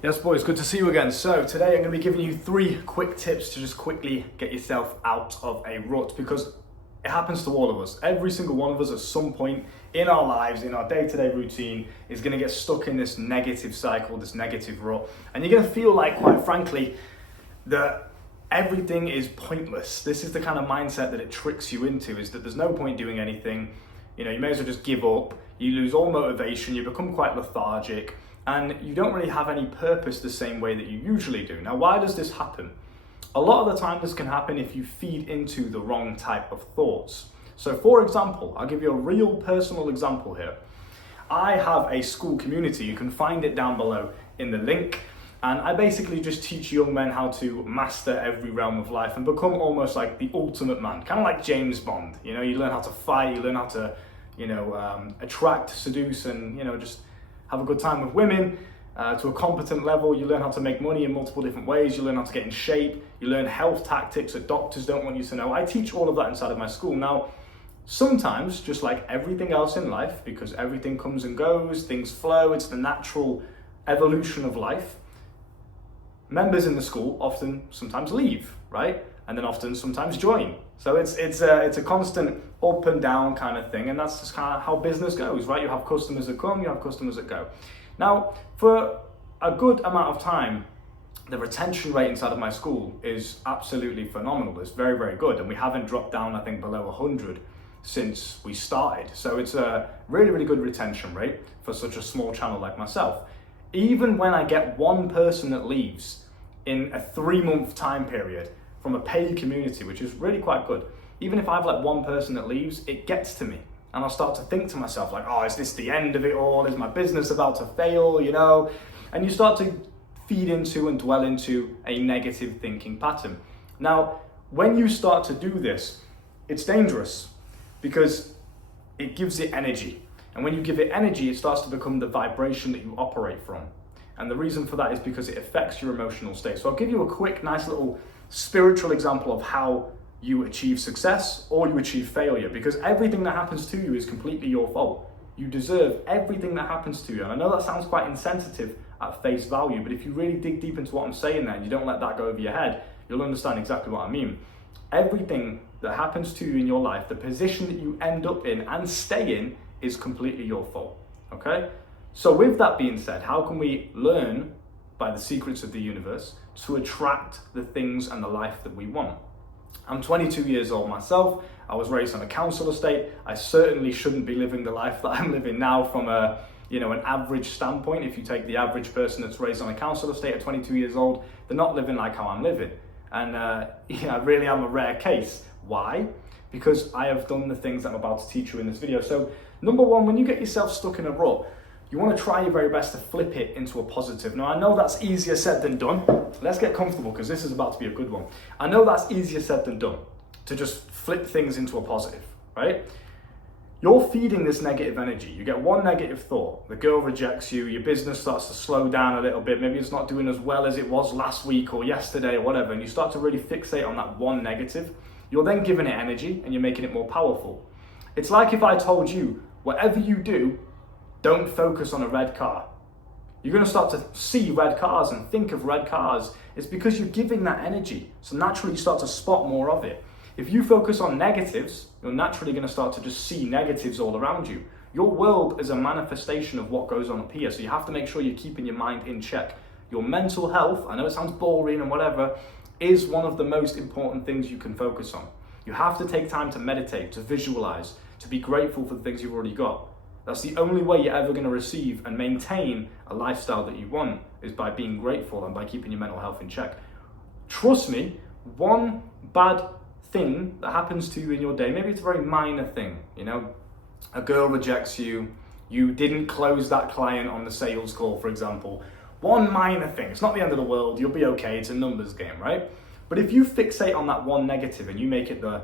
Yes, boys, good to see you again. So today I'm going to be giving you 3 quick tips to just quickly get yourself out of a rut, because it happens to all of us. Every single one of us at some point in our lives, in our day-to-day routine, is going to get stuck in this negative cycle, this negative rut. And you're going to feel like, quite frankly, that everything is pointless. This is the kind of mindset that it tricks you into, is that there's no point doing anything. You know, you may as well just give up. You lose all motivation, you become quite lethargic, and you don't really have any purpose the same way that you usually do. Now, why does this happen? A lot of the time this can happen if you feed into the wrong type of thoughts. So for example, I'll give you a real personal example here. I have a school community, you can find it down below in the link, and I basically just teach young men how to master every realm of life and become almost like the ultimate man, kind of like James Bond. You know, you learn how to fight, you learn how to, attract, seduce, and, just have a good time with women to a competent level. You learn how to make money in multiple different ways. You learn how to get in shape. You learn health tactics that doctors don't want you to know. I teach all of that inside of my school. Now, sometimes, just like everything else in life, because everything comes and goes, things flow, it's the natural evolution of life, members in the school often sometimes leave, right? And then often sometimes join. So it's a constant up and down kind of thing, and that's just kind of how business goes, right? You have customers that come, you have customers that go. Now, for a good amount of time, the retention rate inside of my school is absolutely phenomenal. It's very, very good, and we haven't dropped down, I think, below 100 since we started. So it's a really, really good retention rate for such a small channel like myself. Even when I get one person that leaves in a 3-month time period from a paid community, which is really quite good, even if I have like one person that leaves, it gets to me. And I'll start to think to myself like, oh, is this the end of it all? Is my business about to fail, And you start to feed into and dwell into a negative thinking pattern. Now, when you start to do this, it's dangerous because it gives it energy. And when you give it energy, it starts to become the vibration that you operate from. And the reason for that is because it affects your emotional state. So I'll give you a quick, nice little spiritual example of how you achieve success or you achieve failure, because everything that happens to you is completely your fault. You deserve everything that happens to you. And I know that sounds quite insensitive at face value, but if you really dig deep into what I'm saying there and you don't let that go over your head, you'll understand exactly what I mean. Everything that happens to you in your life, the position that you end up in and stay in, is completely your fault, okay? So with that being said, how can we learn by the secrets of the universe to attract the things and the life that we want? I'm 22 years old myself. I was raised on a council estate. I certainly shouldn't be living the life that I'm living now from an average standpoint. If you take the average person that's raised on a council estate at 22 years old, they're not living like how I'm living. And I really am a rare case. Why? Because I have done the things that I'm about to teach you in this video. So number one, when you get yourself stuck in a rut, you want to try your very best to flip it into a positive. Now, I know that's easier said than done. Let's get comfortable because this is about to be a good one. I know that's easier said than done, to just flip things into a positive, right? You're feeding this negative energy. You get one negative thought. The girl rejects you. Your business starts to slow down a little bit. Maybe it's not doing as well as it was last week or yesterday or whatever. And you start to really fixate on that one negative. You're then giving it energy and you're making it more powerful. It's like if I told you, whatever you do, don't focus on a red car. You're going to start to see red cars and think of red cars. It's because you're giving that energy. So naturally you start to spot more of it. If you focus on negatives, you're naturally going to start to just see negatives all around you. Your world is a manifestation of what goes on up here. So you have to make sure you're keeping your mind in check. Your mental health, I know it sounds boring and whatever, is one of the most important things you can focus on. You have to take time to meditate, to visualize, to be grateful for the things you've already got. That's the only way you're ever going to receive and maintain a lifestyle that you want, is by being grateful and by keeping your mental health in check. Trust me, one bad thing that happens to you in your day, maybe it's a very minor thing, a girl rejects you, you didn't close that client on the sales call, for example. One minor thing, it's not the end of the world, you'll be okay, it's a numbers game, right? But if you fixate on that one negative and you make it the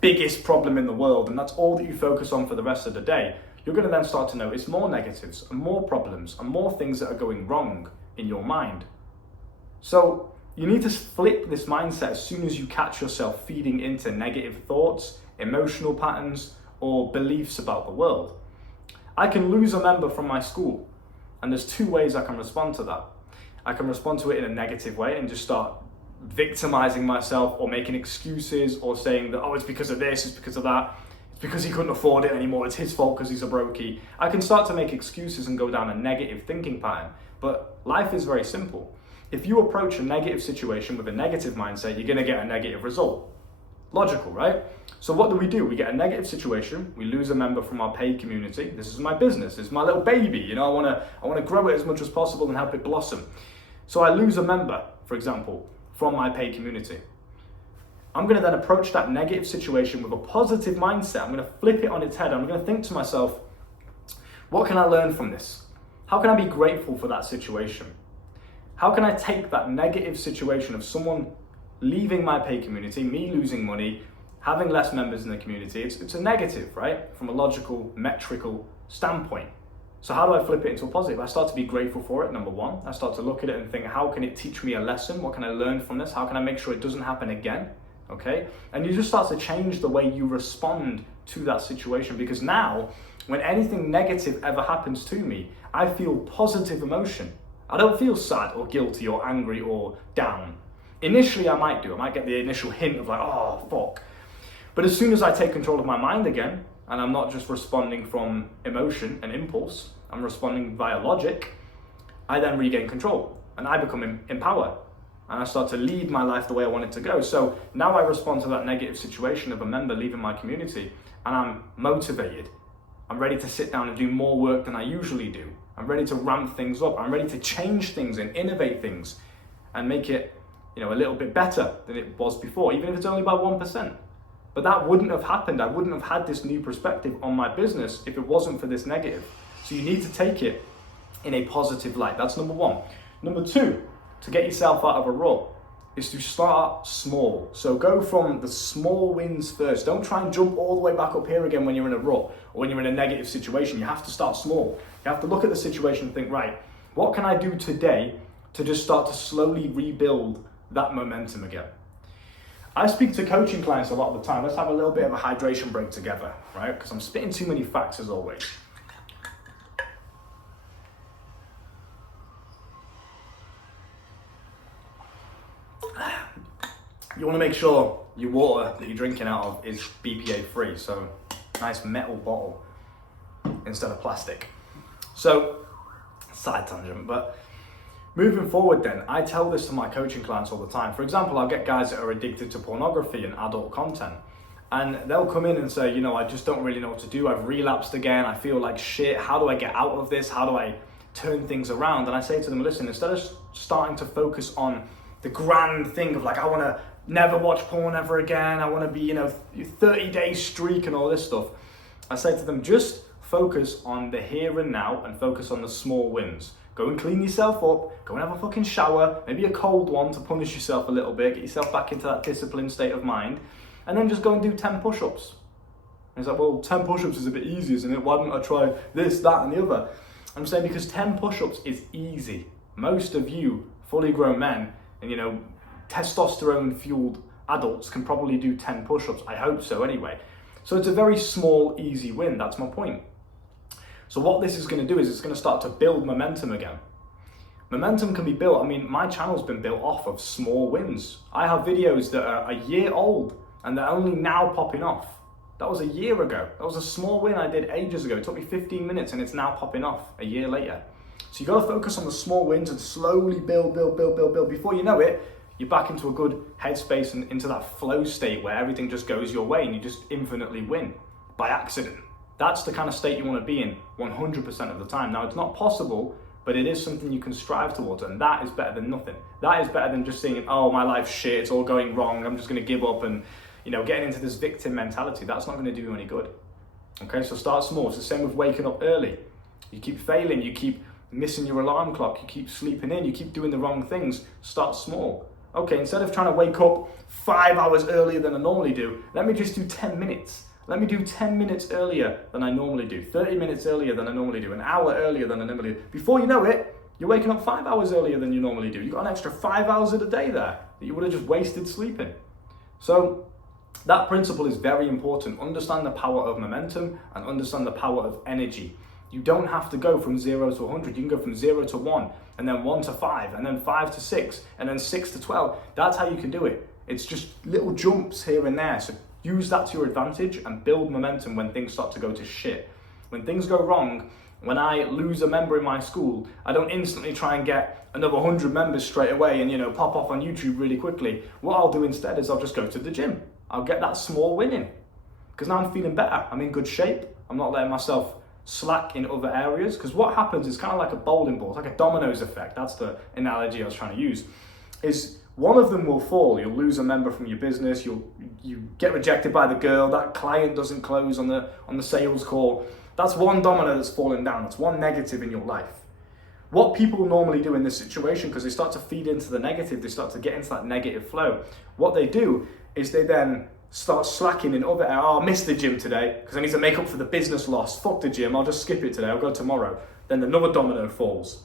biggest problem in the world, and that's all that you focus on for the rest of the day, you're going to then start to notice more negatives and more problems and more things that are going wrong in your mind. So you need to flip this mindset as soon as you catch yourself feeding into negative thoughts, emotional patterns, or beliefs about the world. I can lose a member from my school, and there's 2 ways I can respond to that. I can respond to it in a negative way and just start victimizing myself or making excuses or saying that, oh, it's because of this, it's because of that, it's because he couldn't afford it anymore, it's his fault because he's a brokey. I can start to make excuses and go down a negative thinking pattern. But life is very simple. If you approach a negative situation with a negative mindset, you're going to get a negative result. Logical, right? So what do? We get a negative situation, we lose a member from our paid community. This is my business, this is my little baby, you know, I want to grow it as much as possible and help it blossom. So I lose a member, for example, from my paid community. I'm going to then approach that negative situation with a positive mindset. I'm going to flip it on its head. I'm going to think to myself, what can I learn from this? How can I be grateful for that situation? How can I take that negative situation of someone leaving my paid community, me losing money, having less members in the community? It's a negative, right? From a logical, metrical standpoint. So how do I flip it into a positive? I start to be grateful for it, number one. I start to look at it and think, how can it teach me a lesson? What can I learn from this? How can I make sure it doesn't happen again? Okay? And you just start to change the way you respond to that situation, because now, when anything negative ever happens to me, I feel positive emotion. I don't feel sad or guilty or angry or down. Initially, I might get the initial hint of like, oh, fuck. But as soon as I take control of my mind again, and I'm not just responding from emotion and impulse, I'm responding via logic, I then regain control and I become empowered. And I start to lead my life the way I want it to go. So now I respond to that negative situation of a member leaving my community, and I'm motivated. I'm ready to sit down and do more work than I usually do. I'm ready to ramp things up. I'm ready to change things and innovate things and make it, a little bit better than it was before, even if it's only by 1%. But that wouldn't have happened. I wouldn't have had this new perspective on my business if it wasn't for this negative. So you need to take it in a positive light. That's number one. Number two, to get yourself out of a rut, is to start small. So go from the small wins first. Don't try and jump all the way back up here again when you're in a rut or when you're in a negative situation. You have to start small. You have to look at the situation and think, right, what can I do today to just start to slowly rebuild that momentum again? I speak to coaching clients a lot of the time. Let's have a little bit of a hydration break together, right? Because I'm spitting too many facts as always. You want to make sure your water that you're drinking out of is BPA free, so nice metal bottle instead of plastic. So, side tangent, but moving forward then, I tell this to my coaching clients all the time. For example, I'll get guys that are addicted to pornography and adult content, and they'll come in and say, I just don't really know what to do. I've relapsed again. I feel like shit. How do I get out of this? How do I turn things around? And I say to them, listen, instead of starting to focus on the grand thing of like, I want to never watch porn ever again, I want to be, 30-day streak and all this stuff, I say to them, just focus on the here and now and focus on the small wins. Go and clean yourself up, go and have a fucking shower, maybe a cold one to punish yourself a little bit, get yourself back into that disciplined state of mind, and then just go and do 10 push-ups. And it's like, well, 10 push-ups is a bit easy, isn't it? Why don't I try this, that, and the other? I'm saying because 10 push-ups is easy. Most of you fully grown men and, testosterone-fueled adults can probably do 10 push-ups. I hope so anyway. So it's a very small, easy win. That's my point. So what this is going to do is it's going to start to build momentum again. Momentum can be built. My channel's been built off of small wins. I have videos that are a year old and they're only now popping off. That was a year ago. That was a small win I did ages ago. It took me 15 minutes and it's now popping off a year later. So you got to focus on the small wins and slowly build. Before you know it, you're back into a good headspace and into that flow state where everything just goes your way and you just infinitely win by accident. That's the kind of state you want to be in 100% of the time. Now, it's not possible, but it is something you can strive towards, and that is better than nothing. That is better than just saying, oh, my life's shit, it's all going wrong, I'm just going to give up, and getting into this victim mentality. That's not going to do you any good. Okay, so start small. It's the same with waking up early. You keep failing, you keep missing your alarm clock, you keep sleeping in, you keep doing the wrong things. Start small. Okay, instead of trying to wake up 5 hours earlier than I normally do, let me just do 10 minutes. Let me do 10 minutes earlier than I normally do, 30 minutes earlier than I normally do, an hour earlier than I normally do. Before you know it, you're waking up 5 hours earlier than you normally do. You've got an extra 5 hours of the day there that you would have just wasted sleeping. So that principle is very important. Understand the power of momentum and understand the power of energy. You don't have to go from 0 to 100. You can go from 0 to 1, and then 1 to 5, and then 5 to 6, and then 6 to 12. That's how you can do it. It's just little jumps here and there. So use that to your advantage and build momentum when things start to go to shit. When things go wrong, when I lose a member in my school, I don't instantly try and get another 100 members straight away and, pop off on YouTube really quickly. What I'll do instead is I'll just go to the gym. I'll get that small win in. Because now I'm feeling better. I'm in good shape. I'm not letting myself slack in other areas. Because what happens is kind of like a bowling ball. It's like a dominoes effect. That's the analogy I was trying to use. Is one of them will fall. You'll lose a member from your business. You get rejected by the girl. That client doesn't close on the sales call. That's one domino that's fallen down. That's one negative in your life. What people normally do in this situation, because they start to feed into the negative, they start to get into that negative flow. What they do is they then start slacking in other areas. Oh, I missed the gym today because I need to make up for the business loss. Fuck the gym. I'll just skip it today. I'll go tomorrow. Then another domino falls.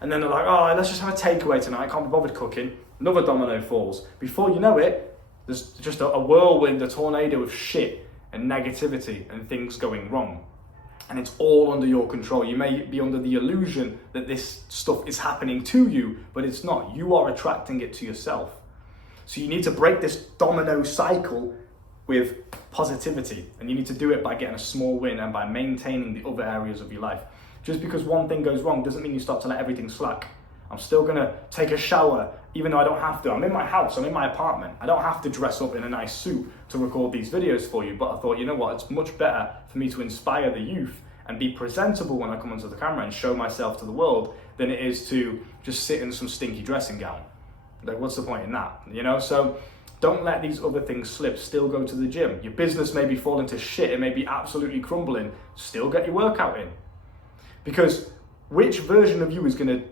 And then they're like, oh, let's just have a takeaway tonight. I can't be bothered cooking. Another domino falls. Before you know it, there's just a whirlwind, a tornado of shit and negativity and things going wrong. And it's all under your control. You may be under the illusion that this stuff is happening to you, but it's not. You are attracting it to yourself. So you need to break this domino cycle with positivity. And you need to do it by getting a small win and by maintaining the other areas of your life. Just because one thing goes wrong doesn't mean you start to let everything slack. I'm still gonna take a shower, even though I don't have to. I'm in my house, I'm in my apartment. I don't have to dress up in a nice suit to record these videos for you, but I thought, you know what, it's much better for me to inspire the youth and be presentable when I come onto the camera and show myself to the world than it is to just sit in some stinky dressing gown. Like, what's the point in that, So don't let these other things slip. Still go to the gym. Your business may be falling to shit, it may be absolutely crumbling. Still get your workout in. Because which version of you is gonna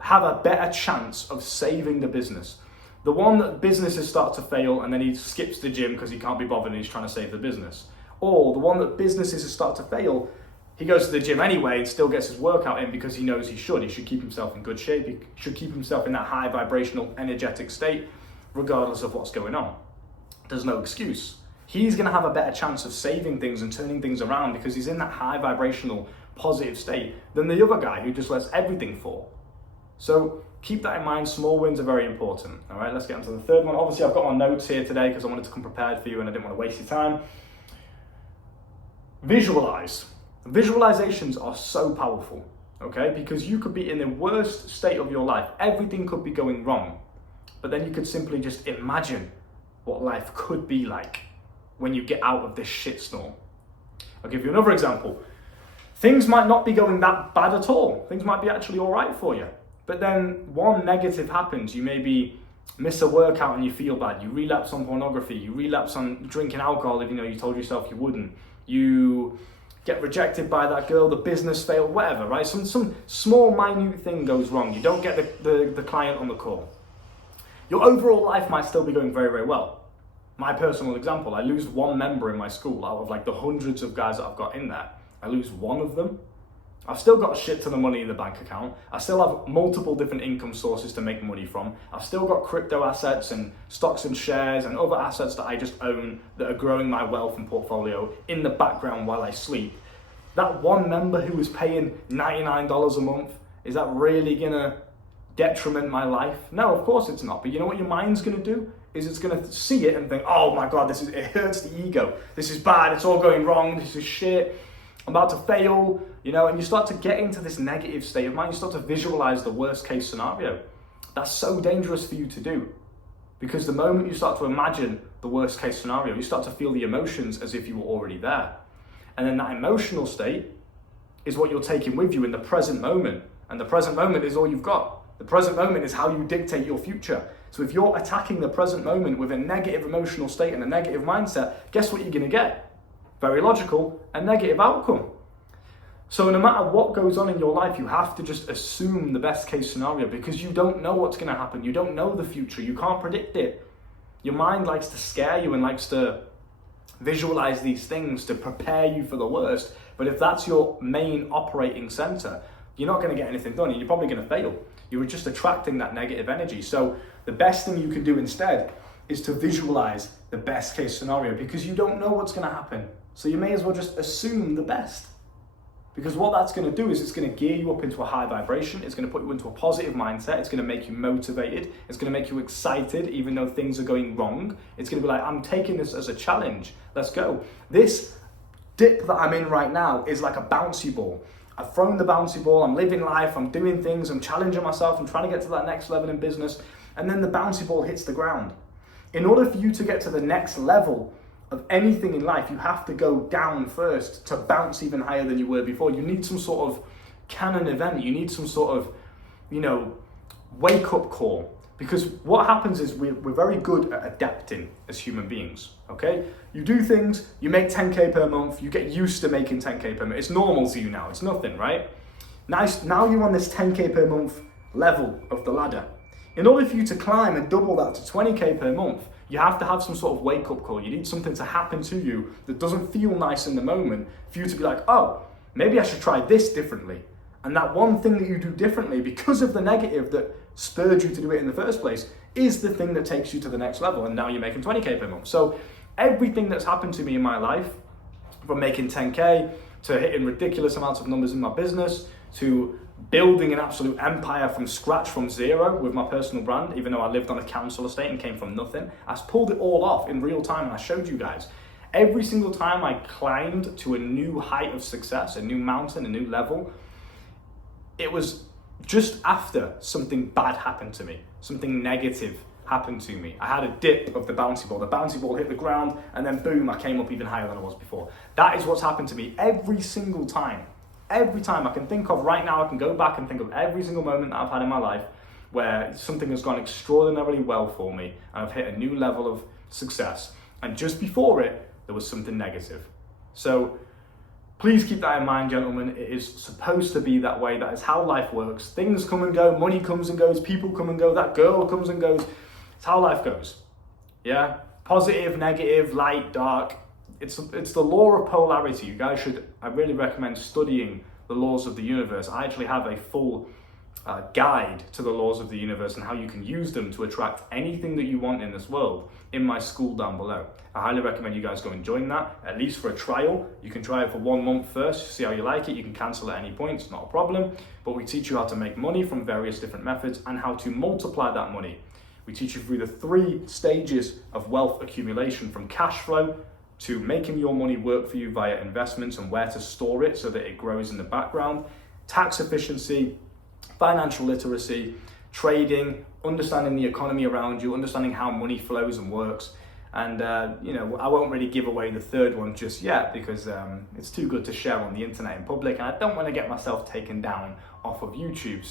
have a better chance of saving the business? The one that businesses start to fail and then he skips the gym because he can't be bothered and he's trying to save the business. Or the one that businesses start to fail, he goes to the gym anyway and still gets his workout in because he knows he should. He should keep himself in good shape. He should keep himself in that high vibrational, energetic state, regardless of what's going on. There's no excuse. He's gonna have a better chance of saving things and turning things around because he's in that high vibrational, positive state than the other guy who just lets everything fall. So keep that in mind. Small wins are very important. All right, let's get on to the third one. Obviously, I've got my notes here today because I wanted to come prepared for you and I didn't want to waste your time. Visualize. Visualizations are so powerful, okay? Because you could be in the worst state of your life. Everything could be going wrong. But then you could simply just imagine what life could be like when you get out of this shitstorm. I'll give you another example. Things might not be going that bad at all. Things might be actually all right for you. But then one negative happens. You maybe miss a workout and you feel bad. You relapse on pornography. You relapse on drinking alcohol even though you told yourself you wouldn't. You get rejected by that girl, the business failed, whatever, right? Some small, minute thing goes wrong. You don't get the client on the call. Your overall life might still be going very, very well. My personal example, I lose one member in my school out of like the hundreds of guys that I've got in there. I lose one of them. I've still got a shit ton of money in the bank account. I still have multiple different income sources to make money from. I've still got crypto assets and stocks and shares and other assets that I just own that are growing my wealth and portfolio in the background while I sleep. That one member who was paying $99 a month, is that really gonna detriment my life? No, of course it's not. But you know what your mind's gonna do? Is it's gonna see it and think, oh my God, it hurts the ego. This is bad, it's all going wrong, this is shit. I'm about to fail, and you start to get into this negative state of mind. You start to visualize the worst case scenario. That's so dangerous for you to do because the moment you start to imagine the worst case scenario, you start to feel the emotions as if you were already there. And then that emotional state is what you're taking with you in the present moment. And the present moment is all you've got. The present moment is how you dictate your future. So if you're attacking the present moment with a negative emotional state and a negative mindset, guess what you're gonna get? Very logical, a negative outcome. So no matter what goes on in your life, you have to just assume the best case scenario because you don't know what's going to happen. You don't know the future. You can't predict it. Your mind likes to scare you and likes to visualize these things to prepare you for the worst. But if that's your main operating center, you're not going to get anything done and you're probably going to fail. You're just attracting that negative energy. So the best thing you can do instead is to visualize the best case scenario because you don't know what's going to happen. So you may as well just assume the best. Because what that's going to do is it's going to gear you up into a high vibration. It's going to put you into a positive mindset. It's going to make you motivated. It's going to make you excited even though things are going wrong. It's going to be like, I'm taking this as a challenge. Let's go. This dip that I'm in right now is like a bouncy ball. I've thrown the bouncy ball. I'm living life. I'm doing things. I'm challenging myself. I'm trying to get to that next level in business. And then the bouncy ball hits the ground. In order for you to get to the next level of anything in life, you have to go down first to bounce even higher than you were before. You need some sort of canon event. You need some sort of, wake up call. Because what happens is we're very good at adapting as human beings, okay? You do things, you make 10K per month, you get used to making 10K per month. It's normal to you now, it's nothing, right? Nice. Now you're on this 10K per month level of the ladder. In order for you to climb and double that to 20K per month, you have to have some sort of wake-up call. You need something to happen to you that doesn't feel nice in the moment for you to be like, oh, maybe I should try this differently. And that one thing that you do differently because of the negative that spurred you to do it in the first place is the thing that takes you to the next level. And now you're making 20K per month. So everything that's happened to me in my life, from making 10K to hitting ridiculous amounts of numbers in my business, to building an absolute empire from scratch, from zero with my personal brand, even though I lived on a council estate and came from nothing, I pulled it all off in real time and I showed you guys. Every single time I climbed to a new height of success, a new mountain, a new level, it was just after something bad happened to me, something negative happened to me. I had a dip of the bouncy ball. The bouncy ball hit the ground and then boom, I came up even higher than I was before. That is what's happened to me every single time. Every time I can think of right now, I can go back and think of every single moment that I've had in my life where something has gone extraordinarily well for me and I've hit a new level of success. And just before it, there was something negative. So please keep that in mind, gentlemen. It is supposed to be that way. That is how life works. Things come and go, money comes and goes, people come and go, that girl comes and goes. It's how life goes. Yeah? Positive, negative, light, dark. It's the law of polarity. You guys I really recommend studying the laws of the universe. I actually have a full guide to the laws of the universe and how you can use them to attract anything that you want in this world in my school down below. I highly recommend you guys go and join that, at least for a trial. You can try it for 1 month first, see how you like it. You can cancel at any point, it's not a problem. But we teach you how to make money from various different methods and how to multiply that money. We teach you through the 3 stages of wealth accumulation, from cash flow to making your money work for you via investments and where to store it so that it grows in the background, tax efficiency, financial literacy, trading, understanding the economy around you, understanding how money flows and works. And I won't really give away the 3rd one just yet because it's too good to share on the internet in public, and I don't want to get myself taken down off of YouTube.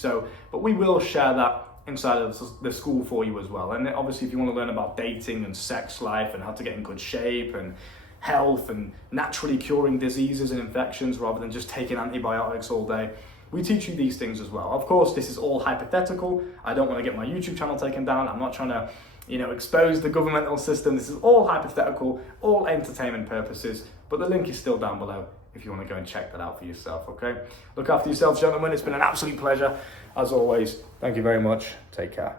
But we will share that inside of the school for you as well. And obviously if you want to learn about dating and sex life and how to get in good shape and health and naturally curing diseases and infections rather than just taking antibiotics all day, we teach you these things as well. Of course, this is all hypothetical. I don't want to get my YouTube channel taken down. I'm not trying to expose the governmental system. This is all hypothetical, all entertainment purposes, but the link is still down below if you want to go and check that out for yourself, okay? Look after yourselves, gentlemen. It's been an absolute pleasure. As always, thank you very much. Take care.